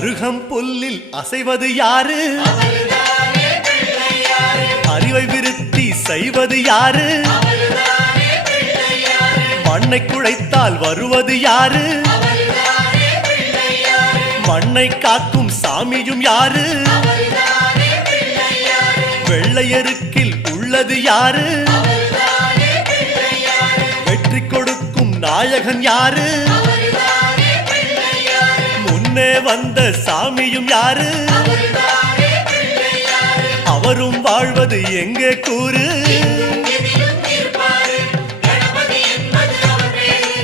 அருகம் புல்லில் அசைவது யாரு? அறிவை விருத்தி செய்வது யாரு? மண்ணை குழைத்தால் வருவது யாரு? மண்ணை காக்கும் சாமியும் யாரு? வெள்ளையருக்கில் உள்ளது யாரு? வெற்றி கொடுக்கும் நாயகன் யாரு? முன்னே வந்த சாமியும் யாரு? அவரும் வாழ்வது எங்கே கூறு?